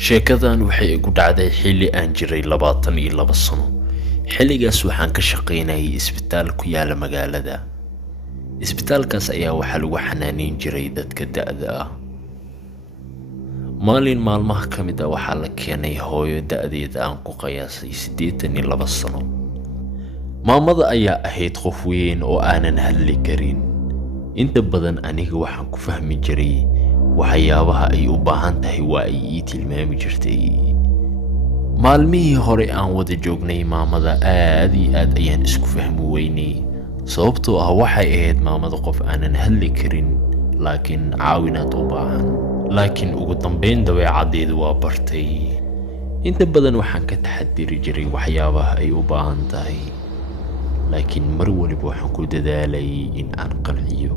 sheekadan waxay igu dhacday xilli aan jiray 22 sano. Xilligaas waxaan ka shaqaynayay isbitaal ku yaala magaalada. Isbitaalkaas ayaa waxaa lagu xanaaneyn jiray dadka da'da ah. Maalin maalmaha ka mid ah waxaa la keenay hooyo da'deeda aan ku qiyaasay 82 sano. Maamada ayaa ahayd qof weyn oo aanan hadli karin. Inta badan aniga waxaan ku fahmi jiray waxyaabaha ay u baahan tahay waa ay ii tilmaami jirtay. Maalmihii hore aan wada joognay maamada aad iyo aad ayaan isku fahmi weynay, sababtoo ah waxay ahayd maamada qof aanan hadli karin laakiin caawinaad u baahan. Laakiin ugu dambeyn dabeecaddeedu waa bartay. Inta badan waxaan ka taxadiri jiray waxyaabaha ay u baahan tahay, laakiin mar waliba waxaan ku dadaalayay in aan qanciyo.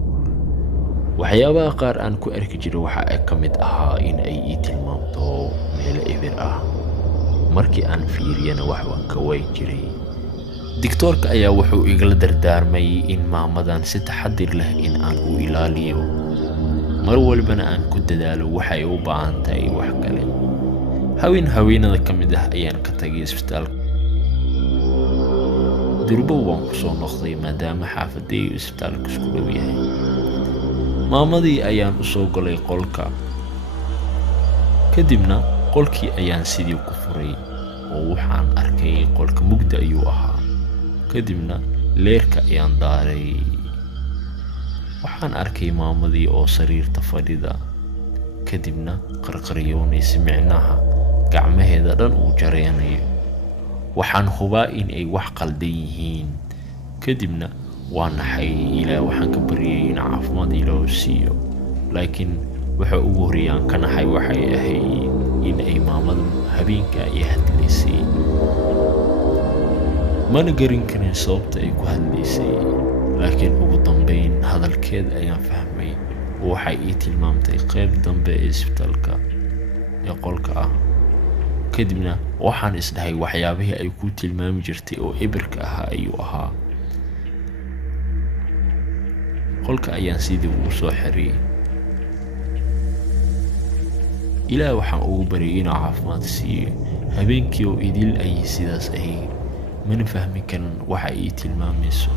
waxyaabaha qaar aan ku arki jiray waxa ay ka mid ahaa in ay ii tilmaamto meel eber ah. Markii aan fiiriyana wax waan ka wayn jiray. Digtoorka ayaa wuxuu igala dardaarmay in maamadan si taxadir leh in aan u ilaaliyo, mar walbana aan ku dadaalo waxa ay u baahan tahay wax kale. haweenada ka mid ah ayaan ka tagay isbitaalka. durbo waan ku soo noqday maadaama xaafadaydu isbitaalka isku dhow yahay. maamadii ayaan u soo galay qolka, kadibna qolkii ayaan sidii ku furay oo waxaan arkay qolka mugdi ayuu ahaa. kadibna leerka ayaan daaray. waxaan arkay maamadii oo sariirta fadhida, kadibna qarqaryoonaysa micnaha gacmaheeda dhan uu jareenayo. waxaan hubaa in ay wax qaldan yihiin. kadibna waan naxay. ilaa waxaan ka baryay in caafimaad Ilaahu siiyo, laakiin waxa ugu horreeyaan ka naxay waxay ahayd in ay maamadu habeenka ay hadlaysay. mana garan karin sababta ay ku hadlaysay, laakiin ugu dambeyn hadalkeed ayaan fahmay. waxay ii tilmaamtay qayb dambe ee isbitaalka ee qolka ah. kadibna waxaan isdhahay waxyaabihii ay ku tilmaami jirtay oo eberka ahaa ayuu ahaa. qolka ayaan sidii ugu soo xiriyay. ilaah waxaan ugu baryay inuu caafimaad siiyo. habeenkii oo idil ayay sidaas ahayd, mana fahmi karin waxa ay tilmaamayso.